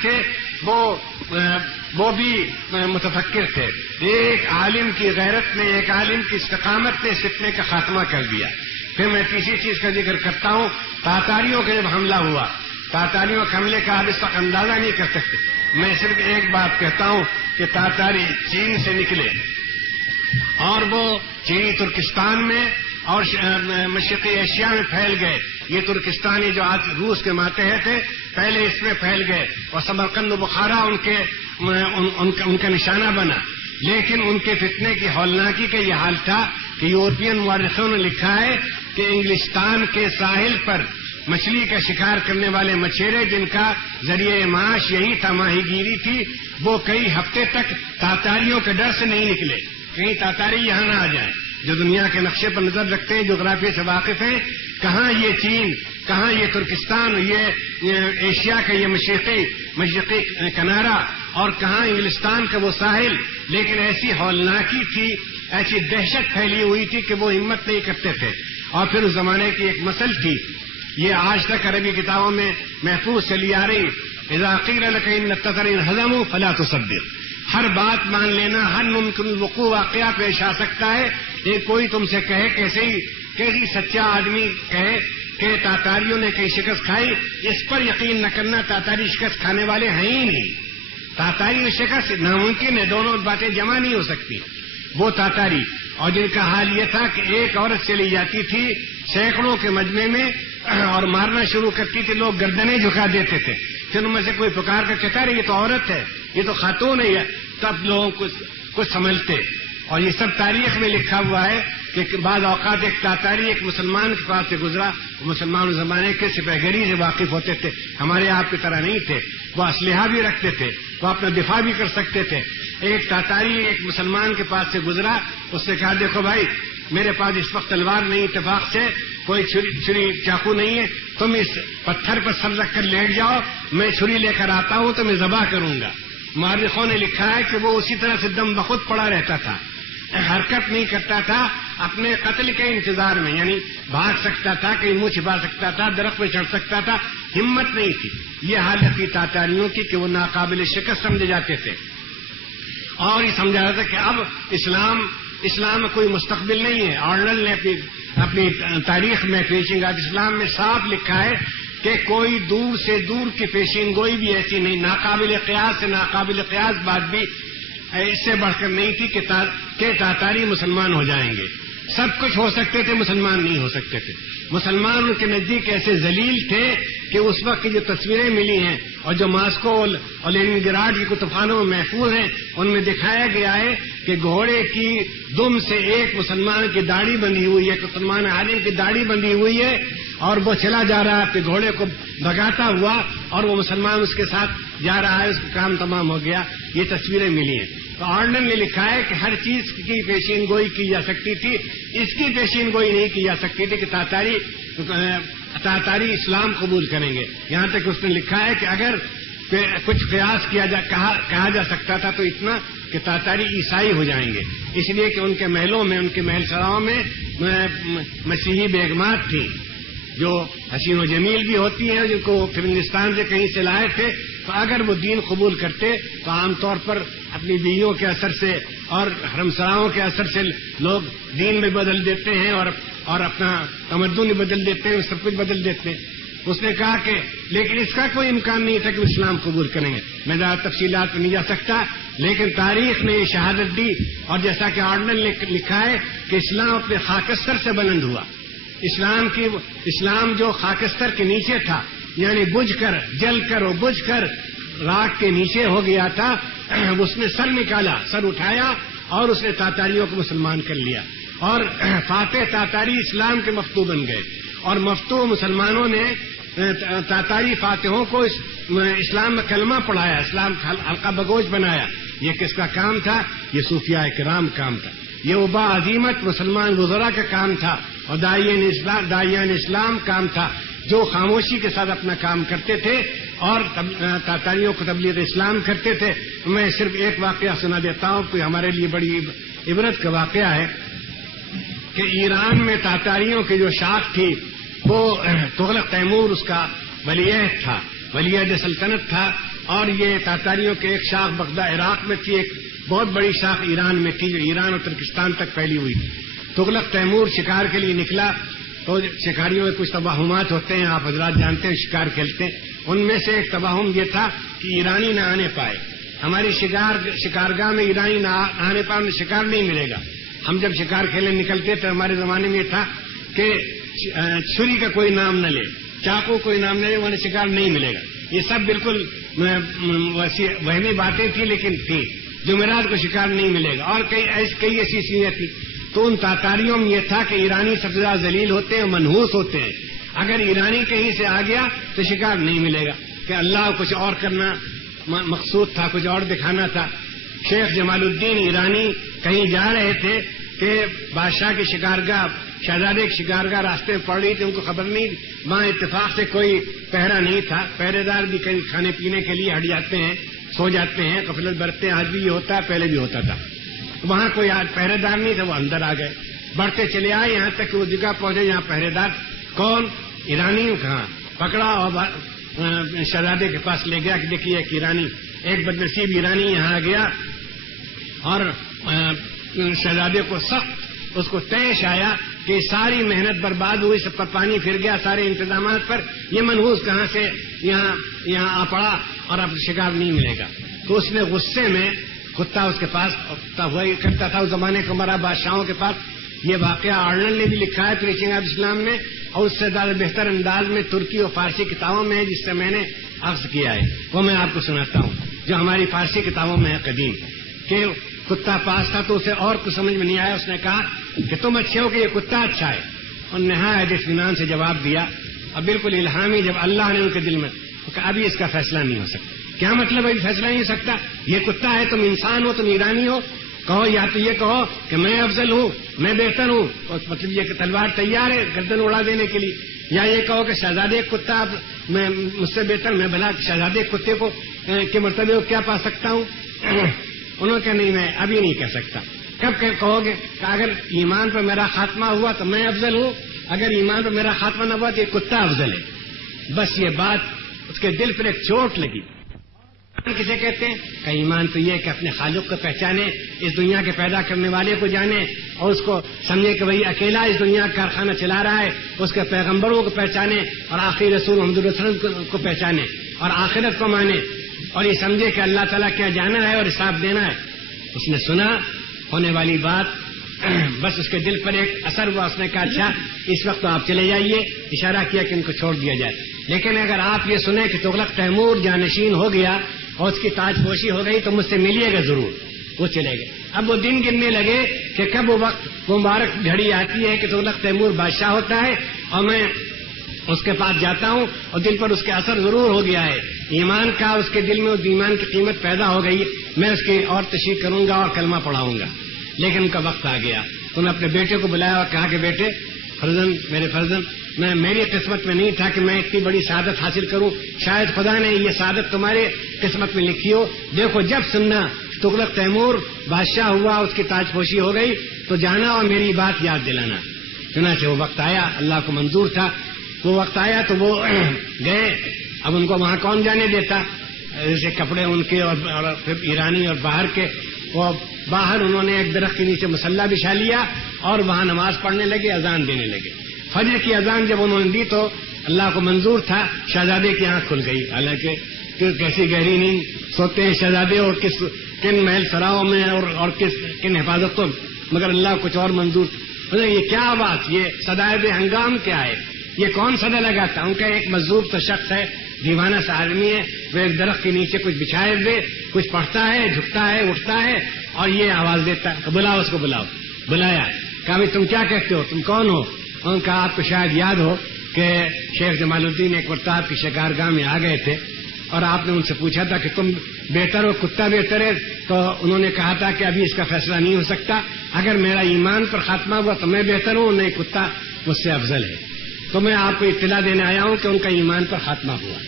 تھے وہ بھی متفکر تھے. ایک عالم کی غیرت نے، ایک عالم کی استقامت نے اس فتنے کا خاتمہ کر دیا. پھر میں تیسری چیز کا ذکر کرتا ہوں. تاتاریوں کا جب حملہ ہوا، تاتاریوں کے حملے کا آپ اس وقت اندازہ نہیں کر سکتے. میں صرف ایک بات کہتا ہوں کہ تاتاری چین سے نکلے اور وہ چینی ترکستان میں اور مشرقی ایشیا میں پھیل گئے. یہ ترکستانی جو آج روس کے ماتحت تھے پہلے اس میں پھیل گئے اور سمرقند و بخارا ان کا نشانہ بنا. لیکن ان کے فتنے کی ہولناکی کا یہ حال تھا کہ یورپین مورخوں نے لکھا ہے کہ انگلستان کے ساحل پر مچھلی کا شکار کرنے والے مچھیرے جن کا ذریعہ معاش یہی تھا، ماہی گیری تھی، وہ کئی ہفتے تک تاتاریوں کے ڈر سے نہیں نکلے کہیں تاتاری یہاں نہ آ جائیں. جو دنیا کے نقشے پر نظر رکھتے ہیں، جغرافیے سے واقف ہیں، کہاں یہ چین، کہاں یہ ترکستان، یہ ایشیا کا یہ مشرقی کنارہ، اور کہاں انگلستان کا وہ ساحل. لیکن ایسی ہولناکی تھی، ایسی دہشت پھیلی ہوئی تھی کہ وہ ہمت نہیں کرتے تھے. اور پھر اس زمانے کی ایک مثل تھی، یہ آج تک عربی کتابوں میں محفوظ چلی آ رہی، اذا قیل لک ان التتر انہزموا فلا تصدق. ہر بات مان لینا، ہر ممکن الوقوع واقعہ پیش آ سکتا ہے. یہ کوئی تم سے کہے، کیسی سچا آدمی کہے کہ تاتاریوں نے کئی شکست کھائی، اس پر یقین نہ کرنا. تاتاری شکست کھانے والے ہیں ہی نہیں. تاتاری میں شکست ناممکن ہے، دونوں باتیں جمع نہیں ہو سکتی. وہ تاتاری، اور جن کا حال یہ تھا کہ ایک عورت چلی جاتی تھی سینکڑوں کے مجمع میں اور مارنا شروع کرتی تھی، لوگ گردنیں جھکا دیتے تھے. پھر ان میں سے کوئی پکار کر کہتا رہے یہ تو عورت ہے، یہ تو خاتون ہے، تب لوگوں کو کچھ سمجھتے. اور یہ سب تاریخ میں لکھا ہوا ہے کہ بعض اوقات ایک تاتاری ایک مسلمان کے پاس سے گزرا. مسلمان زمانے کے سپہ گری سے واقف ہوتے تھے، ہمارے آپ کی طرح نہیں تھے. وہ اسلحہ بھی رکھتے تھے، وہ اپنا دفاع بھی کر سکتے تھے. ایک تاتاری ایک مسلمان کے پاس سے گزرا، اس نے کہا دیکھو بھائی میرے پاس اس وقت تلوار نہیں، اتفاق سے کوئی چھری چاقو نہیں ہے، تم اس پتھر پر سر رکھ کر لیٹ جاؤ، میں چھری لے کر آتا ہوں تو میں ذبح کروں گا. مورخوں نے لکھا ہے کہ وہ اسی طرح سے دم بخود پڑا رہتا تھا، حرکت نہیں کرتا تھا، اپنے قتل کے انتظار میں. یعنی بھاگ سکتا تھا، کہیں منہ چھپا سکتا تھا، درخت پہ چڑھ سکتا تھا، ہمت نہیں تھی. یہ حالت تھی تاتاریوں کی کہ وہ ناقابل شکست سمجھے جاتے تھے. اور یہ سمجھا جاتا کہ اب اسلام میں کوئی مستقبل نہیں ہے. آرنل نے اپنی تاریخ میں پیشین گوئی اسلام میں صاف لکھا ہے کہ کوئی دور سے دور کی پیشین گوئی بھی ایسی نہیں، ناقابل قیاس سے ناقابل قیاس بات بھی اس سے بڑھ کر نہیں تھی کہ تاتاری مسلمان ہو جائیں گے. سب کچھ ہو سکتے تھے، مسلمان نہیں ہو سکتے تھے. مسلمان ان کے نزدیک ایسے ذلیل تھے کہ اس وقت کی جو تصویریں ملی ہیں اور جو ماسکو اور لینن گراڈ کی کتبخانوں میں محفوظ ہیں، ان میں دکھایا گیا ہے کہ گھوڑے کی دم سے ایک مسلمان کی داڑھی بندھی ہوئی ہے، مسلمان عالم کی داڑھی بندھی ہوئی ہے، اور وہ چلا جا رہا ہے اپنے گھوڑے کو بھگاتا ہوا، اور وہ مسلمان اس کے ساتھ جا رہا ہے، اس کا کام تمام ہو گیا. یہ تصویریں ملی ہیں. تو آرنل نے لکھا ہے کہ ہر چیز کی پیشین گوئی کی جا سکتی تھی، اس کی پیشین گوئی نہیں کی جا سکتی تھی کہ تاتاری اسلام قبول کریں گے. یہاں تک اس نے لکھا ہے کہ اگر کچھ قیاس کہا جا سکتا تھا تو اتنا کہ تاتاری عیسائی ہو جائیں گے، اس لیے کہ ان کے محلوں میں، ان کے محل سراؤں میں مسیحی بیگمات تھیں جو حسین و جمیل بھی ہوتی ہیں، جن کو پھر ہندوستان سے کہیں سے لائے تھے. تو اگر وہ دین قبول کرتے تو عام طور پر اپنی بیویوں کے اثر سے اور حرم سراؤں کے اثر سے لوگ دین میں بدل دیتے ہیں اور اپنا تمدن بھی بدل دیتے ہیں، سب کچھ بدل دیتے ہیں. اس نے کہا کہ لیکن اس کا کوئی امکان نہیں تھا کہ وہ اسلام قبول کریں گے. میں زیادہ تفصیلات میں نہیں جا سکتا، لیکن تاریخ نے یہ شہادت دی. اور جیسا کہ آرنل نے لکھا ہے کہ اسلام اپنے خاکستر سے بلند ہوا. اسلام جو خاکستر کے نیچے تھا، یعنی بجھ کر جل کر اور بجھ کر راکھ کے نیچے ہو گیا تھا، اس نے سر نکالا، سر اٹھایا اور اس نے تاتاریوں کو مسلمان کر لیا. اور فاتح تاتاری اسلام کے مفتو بن گئے، اور مفتو مسلمانوں نے تاتاری فاتحوں کو اسلام میں کلمہ پڑھایا، اسلام حلقہ بگوش بنایا. یہ کس کا کام تھا؟ یہ صوفیاء کرام کام تھا. یہ وبا عظیمت مسلمان وزراء کا کام تھا اور داعیان اسلام کام تھا، جو خاموشی کے ساتھ اپنا کام کرتے تھے اور تاتاریوں کو تبلیغ اسلام کرتے تھے. میں صرف ایک واقعہ سنا دیتا ہوں، کوئی ہمارے لیے بڑی عبرت کا واقعہ ہے کہ ایران میں تاتاریوں کی جو شاخ تھی وہ تغلق تیمور اس کا ولی عہد تھا، ولی عہد سلطنت تھا. اور یہ تاتاریوں کے ایک شاخ بغداد عراق میں تھی، ایک بہت بڑی شاخ ایران میں تھی جو ایران اور ترکستان تک پھیلی ہوئی تھی۔ تغلق تیمور شکار کے لیے نکلا تو شکاریوں میں کچھ توہمات ہوتے ہیں، آپ حضرات جانتے ہیں، شکار کھیلتے ہیں۔ ان میں سے ایک توہم یہ تھا کہ ایرانی نہ آنے پائے، ہماری شکارگاہ میں ایرانی نہ آنے پائے، انہیں شکار نہیں ملے گا۔ ہم جب شکار کھیلنے نکلتے تو ہمارے زمانے میں یہ تھا کہ چھری کا کوئی نام نہ لے، چاقو کوئی نام نہ لے، انہیں شکار نہیں ملے گا۔ یہ سب بالکل وہمی باتیں تھی، لیکن تھی جمعرات کو شکار نہیں ملے گا، اور کئی ایسی چیزیں تھی۔ تو ان تاتاریوں میں یہ تھا کہ ایرانی سب سے زیادہ ذلیل ہوتے ہیں، منحوس ہوتے ہیں، اگر ایرانی کہیں سے آ گیا تو شکار نہیں ملے گا، کہ اللہ کچھ اور کرنا مقصود تھا، کچھ اور دکھانا تھا۔ شیخ جمال الدین ایرانی کہیں جا رہے تھے کہ بادشاہ کی شکارگاہ، شہزادے کی شکارگاہ راستے میں پڑ رہی تھی، ان کو خبر نہیں، وہاں اتفاق سے کوئی پہرا نہیں تھا، پہرے دار بھی کہیں کھانے پینے کے لیے ہٹ جاتے ہیں، سو جاتے ہیں، غفلت برتتے ہیں، آج بھی یہ ہوتا ہے، پہلے بھی ہوتا تھا۔ وہاں کوئی پہرے دار نہیں تھا، وہ اندر آ گئے، بڑھتے چلے آئے یہاں تک کہ وہ جگہ پہنچے جہاں پہرے دار کون ایرانی کہاں پکڑا اور شہزادے کے پاس لے گیا کہ دیکھیے ایک ایرانی، ایک بدنصیب ایرانی یہاں آ گیا، اور شہزادے کو سخت اس کو طیش آیا کہ ساری محنت برباد ہوئی، سب پر پانی پھر گیا، سارے انتظامات پر، یہ منحوس کہاں سے یہاں آ پڑا اور اب شکار نہیں ملے گا۔ تو اس نے غصے میں، کتا اس کے پاس ہوا کرتا تھا اس زمانے کے مرا بادشاہوں کے پاس، یہ واقعہ آرنل نے بھی لکھا ہے پریچنگ آف اسلام میں، اور اس سے زیادہ بہتر انداز میں ترکی اور فارسی کتابوں میں ہے، جس سے میں نے اخذ کیا ہے، وہ میں آپ کو سناتا ہوں، جو ہماری فارسی کتابوں میں ہے قدیم، کہ کتا پاس تھا تو اسے اور کچھ سمجھ میں نہیں آیا، اس نے کہا کہ تم اچھے ہو کہ یہ کتا اچھا ہے، اور نہایت اطمینان سے جواب دیا، اور بالکل الہامی، جب اللہ نے ان کے دل میں کہا ابھی اس کا فیصلہ نہیں ہو سکتا۔ کیا مطلب ابھی فیصلہ نہیں ہو سکتا؟ یہ کتا ہے، تم انسان ہو، تم ایرانی ہو، کہو یا تو یہ کہو کہ میں افضل ہوں، میں بہتر ہوں، مطلب یہ کہ تلوار تیار ہے گردن اڑا دینے کے لیے، یا یہ کہو کہ شہزادے کتا میں مجھ سے بہتر، میں بھلا شہزادے کتے کو کے مرتبے کو کیا پا سکتا ہوں؟ انہوں نے کہا نہیں، میں ابھی نہیں کہہ سکتا۔ کب کہو گے کہ اگر ایمان پر میرا خاتمہ ہوا تو میں افضل ہوں، اگر ایمان پر میرا خاتمہ نہ ہوا تو یہ کتا افضل ہے۔ بس یہ بات اس کے دل پر ایک چوٹ لگی۔ کسے کہتے ہیں کہ ایمان تو یہ کہ اپنے خالق کو پہچانے، اس دنیا کے پیدا کرنے والے کو جانے، اور اس کو سمجھے کہ وہی اکیلا اس دنیا کا کارخانہ چلا رہا ہے، اس کے پیغمبروں کو پہچانے، اور آخری رسول محمد وسلم کو پہچانے، اور آخرت کو مانے، اور یہ سمجھے کہ اللہ تعالیٰ کیا جانا ہے اور حساب دینا ہے۔ اس نے سنا ہونے والی بات، بس اس کے دل پر ایک اثر ہوا، اس نے کہا اچھا اس وقت تو آپ چلے جائیے، اشارہ کیا کہ ان کو چھوڑ دیا جائے، لیکن اگر آپ یہ سنیں کہ تغلق تیمور جانشین ہو گیا اور اس کی تاج پوشی ہو گئی تو مجھ سے ملیے گا ضرور۔ وہ چلے گئے۔ اب وہ دن گننے لگے کہ کب وہ وقت، وہ مبارک گھڑی آتی ہے کہ تغلق تیمور بادشاہ ہوتا ہے اور میں اس کے پاس جاتا ہوں، اور دل پر اس کے اثر ضرور ہو گیا ہے، ایمان کا اس کے دل میں اس ایمان کی قیمت پیدا ہو گئی، میں اس کی اور تشریح کروں گا اور کلمہ پڑھاؤں گا۔ لیکن ان کا وقت آ گیا تو نے اپنے بیٹے کو بلایا اور کہا کہ بیٹے میرے فرزند، میری قسمت میں نہیں تھا کہ میں اتنی بڑی سعادت حاصل کروں، شاید خدا نے یہ سعادت تمہارے قسمت میں لکھی ہو، دیکھو جب سننا تغلق تیمور بادشاہ ہوا، اس کی تاج پوشی ہو گئی تو جانا اور میری بات یاد دلانا۔ چنانچہ وہ وقت آیا، اللہ کو منظور تھا، وہ وقت آیا تو وہ گئے۔ اب ان کو وہاں کون جانے دیتا، جیسے کپڑے ان کے اور پھر ایرانی اور باہر کے، وہ باہر انہوں نے ایک درخت کے نیچے مسلح بچھا لیا اور وہاں نماز پڑھنے لگے، اذان دینے لگے۔ فجر کی اذان جب انہوں نے دی تو اللہ کو منظور تھا، شہزادے کی آنکھ کھل گئی، حالانکہ کیسی گہری نیند سوتے ہیں شہزادے، اور کن محل سراؤں میں اور کن حفاظتوں، مگر اللہ کچھ اور منظور تھا۔ یہ کیا بات، یہ صدائے بے ہنگام کیا ہے، یہ کون صدا لگاتا؟ ان کا ایک مذہوب تو شخص ہے، دیوانہ سا آدمی ہے، وہ ایک درخت کے نیچے کچھ بچھائے ہوئے کچھ پڑھتا ہے، جھکتا ہے، اٹھتا ہے اور یہ آواز دیتا ہے، بلاؤ اس کو، بلاؤ۔ بلایا، کہا بھی تم کیا کہتے ہو، تم کون ہو؟ انہوں نے کہا آپ کو شاید یاد ہو کہ شیخ جمال الدین ایک مرتبہ آپ کی شکارگاہ میں آ گئے تھے اور آپ نے ان سے پوچھا تھا کہ تم بہتر ہو، کتا بہتر ہے؟ تو انہوں نے کہا تھا کہ ابھی اس کا فیصلہ نہیں ہو سکتا، اگر میرا ایمان پر خاتمہ ہوا تو میں بہتر ہوں، نہیں کتا مجھ سے افضل ہے۔ تو میں آپ کو اطلاع دینے آیا ہوں کہ ان کا ایمان پر خاتمہ ہوا،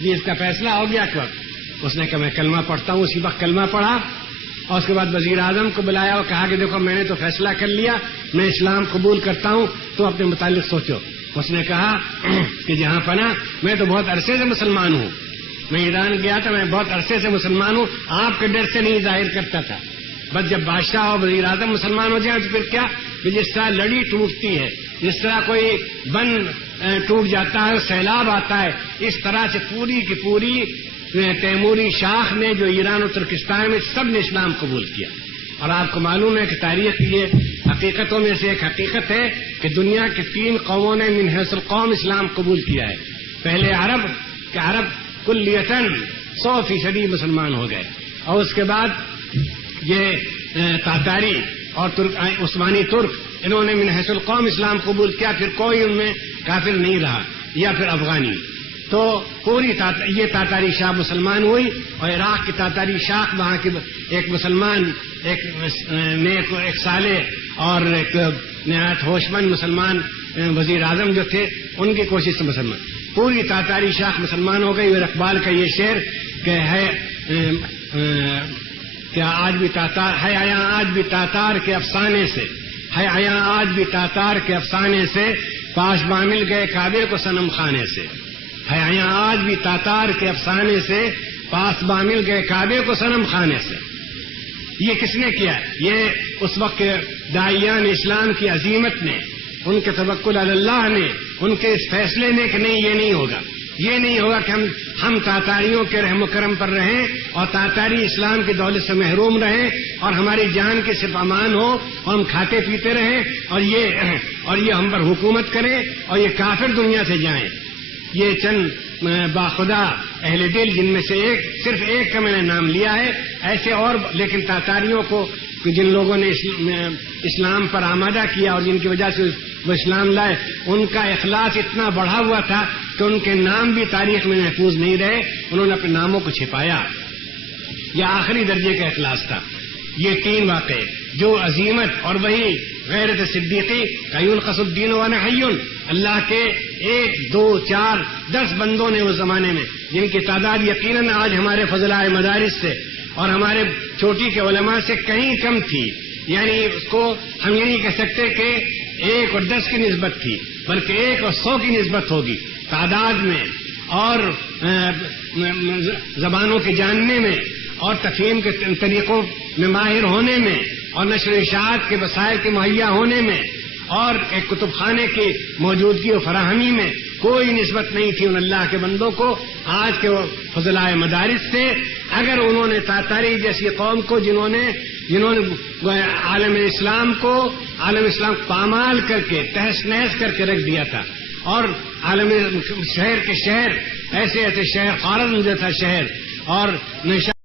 یہ اس کا فیصلہ ہو گیا۔ وقت اس نے کہا میں کلمہ پڑھتا ہوں، اسی وقت کلمہ پڑھا، اور اس کے بعد وزیر اعظم کو بلایا اور کہا کہ دیکھو میں نے تو فیصلہ کر لیا، میں اسلام قبول کرتا ہوں، تو اپنے متعلق سوچو۔ اس نے کہا کہ جہاں پناہ، میں تو بہت عرصے سے مسلمان ہوں، میں ایران گیا تھا، میں بہت عرصے سے مسلمان ہوں، آپ کے ڈر سے نہیں ظاہر کرتا تھا، بس جب بادشاہ اور وزیر اعظم مسلمان ہو جائیں تو پھر کیا، جس طرح لڑی ٹوٹتی ہے، جس طرح کوئی بن ٹوٹ جاتا ہے، سیلاب آتا ہے، اس طرح سے پوری کی پوری تیموری شاخ نے جو ایران اور ترکستان میں سب نے اسلام قبول کیا۔ اور آپ کو معلوم ہے کہ تاریخ کی یہ حقیقتوں میں سے ایک حقیقت ہے کہ دنیا کی 3 قوموں نے من حیث القوم اسلام قبول کیا ہے۔ پہلے عرب کہ عرب کلیتاً 100% مسلمان ہو گئے، اور اس کے بعد یہ تاتاری اور عثمانی ترک، انہوں نے من حیث القوم اسلام قبول کیا، پھر کوئی ان میں کافر نہیں رہا، یا پھر افغانی۔ تو پوری یہ تاتاری شاخ مسلمان ہوئی، اور عراق کی تاتاری شاخ وہاں کے ایک مسلمان، ایک صالح اور ایک نہایت ہوشمند مسلمان وزیر اعظم جو تھے، ان کی کوشش سے مسلمان، پوری تاتاری شاخ مسلمان ہو گئی۔ اور اقبال کا یہ شعر کہ ہے کیا آج بھی تاتار ہے آیا آج بھی تاتار کے افسانے سے، ہے آیا آج بھی تاتار کے افسانے سے، پاش بامل گئے کعبے کو صنم خانے سے، ہے آیا آج بھی تاتار کے افسانے سے، پاس بامل گئے کعبے کو صنم خانے سے۔ یہ کس نے کیا؟ یہ اس وقت کے داعیان اسلام کی عظیمت نے، ان کے توکل علی اللہ نے، ان کے اس فیصلے نے کہ نہیں، یہ نہیں ہوگا، یہ نہیں ہوگا کہ ہم تاتاریوں کے رحم و کرم پر رہیں اور تاتاری اسلام کی دولت سے محروم رہیں اور ہماری جان کی صرف امان ہو اور ہم کھاتے پیتے رہیں اور یہ ہم پر حکومت کریں اور یہ کافر دنیا سے جائیں۔ یہ چند باخدا اہل دل، جن میں سے صرف ایک کا میں نے نام لیا ہے، ایسے اور، لیکن تاتاریوں کو جن لوگوں نے اسلام پر آمادہ کیا اور جن کی وجہ سے وہ اسلام لائے، ان کا اخلاص اتنا بڑھا ہوا تھا کہ ان کے نام بھی تاریخ میں محفوظ نہیں رہے، انہوں نے اپنے ناموں کو چھپایا۔ یہ آخری درجے کا اخلاص تھا۔ یہ 3 واقعے جو عظیمت اور وہی غیرت صدیقی یلخص الدین وانا حی، اللہ کے 1 2 4 10 بندوں نے اس زمانے میں، جن کی تعداد یقیناً آج ہمارے فضلائے مدارس سے اور ہمارے چوٹی کے علماء سے کہیں کم تھی، یعنی اس کو ہم یہ نہیں کہہ سکتے کہ 1 اور 10 کی نسبت تھی، بلکہ 1 اور 100 کی نسبت ہوگی تعداد میں اور زبانوں کے جاننے میں اور تفہیم کے طریقوں میں ماہر ہونے میں اور نشر و اشاعت کے وسائل کے مہیا ہونے میں اور ایک کتب خانے کی موجودگی و فراہمی میں کوئی نسبت نہیں تھی ان اللہ کے بندوں کو آج کے فضلائے مدارس سے۔ اگر انہوں نے تاتاری جیسی قوم کو جنہوں نے عالم اسلام کو پامال کر کے تہس نہس کر کے رکھ دیا تھا، اور عالم شہر کے شہر ایسے شہر خوارزم جیسا شہر اور